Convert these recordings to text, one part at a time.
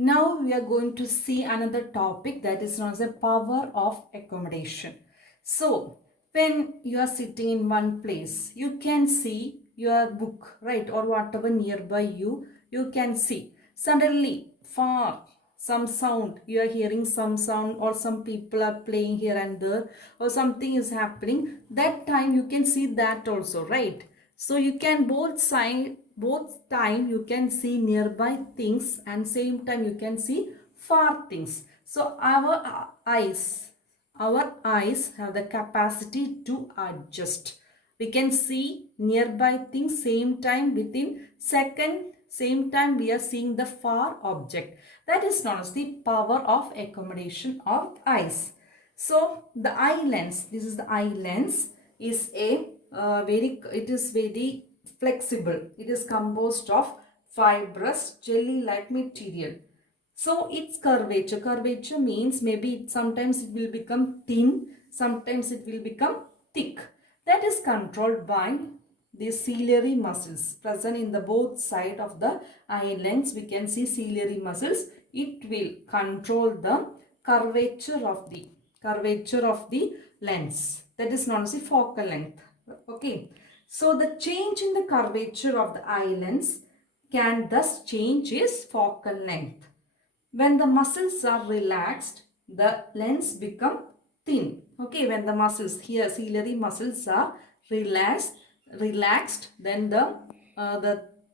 Now we are going to see another topic that is known as the power of accommodation. So when you are sitting in one place, you can see your book, right, or whatever nearby you can see. Suddenly, far, some sound, you are hearing some sound, or some people are playing here and there, or something is happening. That time you can see that also, right? So you can both time you can see nearby things, and same time you can see far things. So our eyes have the capacity to adjust. We can see nearby things same time, within second same time we are seeing the far object. That is known as the power of accommodation of eyes. So the eye lens, this is the eye lens, is it is very flexible. It is composed of fibrous jelly like material. So its curvature means maybe sometimes it will become thin, sometimes it will become thick. That is controlled by the ciliary muscles present in the both side of the eye lens. We can see ciliary muscles. It will control the curvature of the lens. That is known as the focal length. Okay. So the change in the curvature of the eye lens can thus change its focal length. When the muscles are relaxed, the lens become thin. Okay, when the muscles here, ciliary muscles are relaxed, then the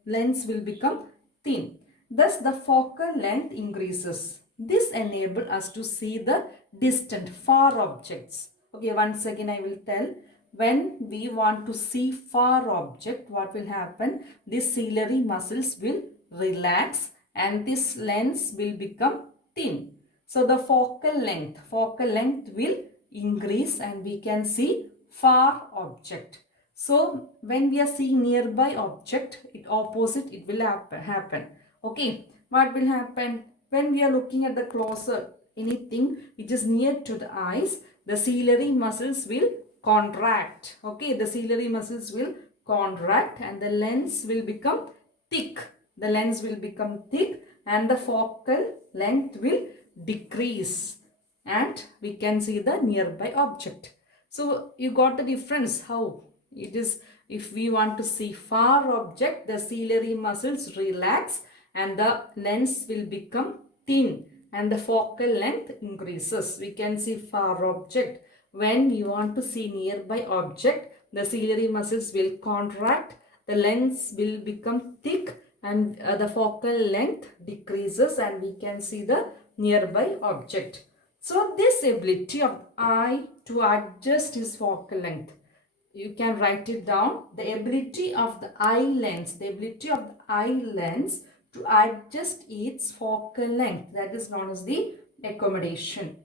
lens will become thin. Thus, the focal length increases. This enables us to see the distant, far objects. Okay, once again I will tell. When we want to see far object, what will happen? These ciliary muscles will relax and this lens will become thin. So the focal length will increase and we can see far object. So when we are seeing nearby object, it will happen. Okay, what will happen? When we are looking at the closer anything which is near to the eyes, the ciliary muscles will contract. Okay, the ciliary muscles will contract and the lens will become thick. The lens will become thick and the focal length will decrease and we can see the nearby object. So you got the difference how it is. If we want to see far object, the ciliary muscles relax and the lens will become thin and the focal length increases. We can see far object. When you want to see nearby object, the ciliary muscles will contract, the lens will become thick and the focal length decreases and we can see the nearby object. So this ability of eye to adjust its focal length, you can write it down. The ability of the eye lens to adjust its focal length, that is known as the accommodation.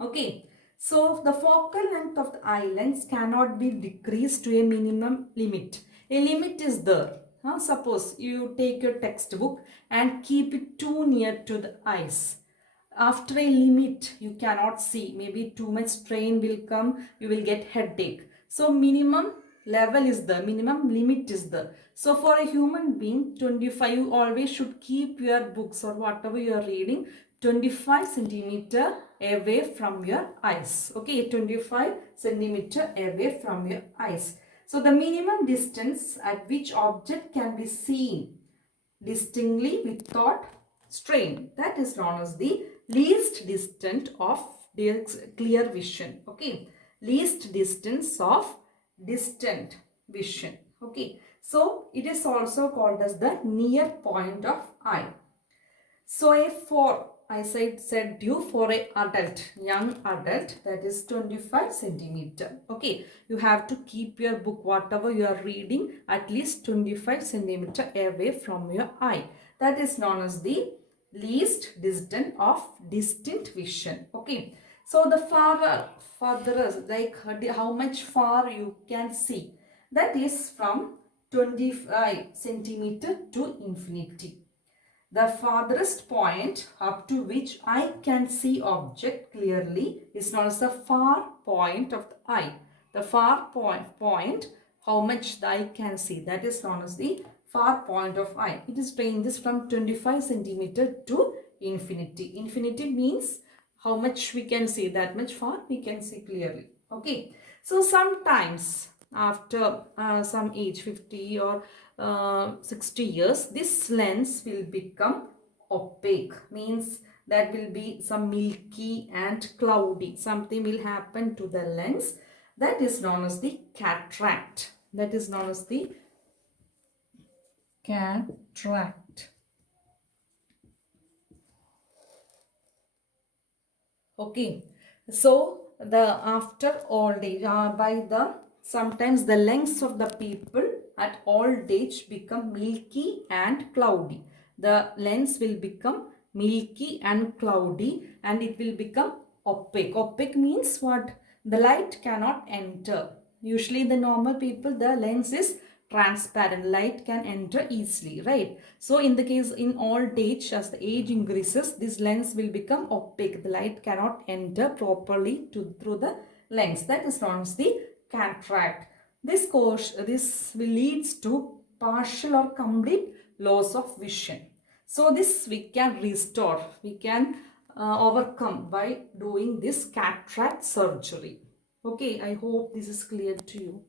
Okay, so the focal length of the eye lens cannot be decreased to a minimum limit. A limit is there. Suppose you take your textbook and keep it too near to the eyes. After a limit, you cannot see. Maybe too much strain will come. You will get headache. So minimum level is the minimum limit is the. So for a human being, 25, you always should keep your books or whatever you are reading 25 centimeter away from your eyes. Okay, 25 centimeter away from your eyes. So the minimum distance at which object can be seen distinctly without strain, that is known as the least distance of clear vision. Okay, least distance of distant vision. Okay, so it is also called as the near point of eye. So I said due for a young adult, that is 25 centimeter. Okay, you have to keep your book, whatever you are reading, at least 25 centimeter away from your eye. That is known as the least distance of distant vision. Okay, so the further, like how much far you can see, that is from 25 centimeter to infinity. The farthest point up to which I can see object clearly is known as the far point of the eye. The far point, how much the eye can see, that is known as the far point of eye. It is ranges from 25 centimeter to infinity. Infinity means how much we can see, that much far we can see clearly. Okay. So sometimes after some age, 50 or 60 years, this lens will become opaque. Means that will be some milky and cloudy. Something will happen to the lens. That is known as the cataract. That is known as the cataract. Okay, so the after old age, by the sometimes the lens of the people at old age become milky and cloudy. The lens will become milky and cloudy, and it will become opaque. Opaque means what? The light cannot enter. Usually the normal people, the lens is transparent, light can enter easily, right? So in the case in old age, as the age increases, this lens will become opaque. The light cannot enter properly through the lens. That is known as the cataract. This will leads to partial or complete loss of vision. So this we can restore, we can overcome by doing this cataract surgery. Okay, I hope this is clear to you.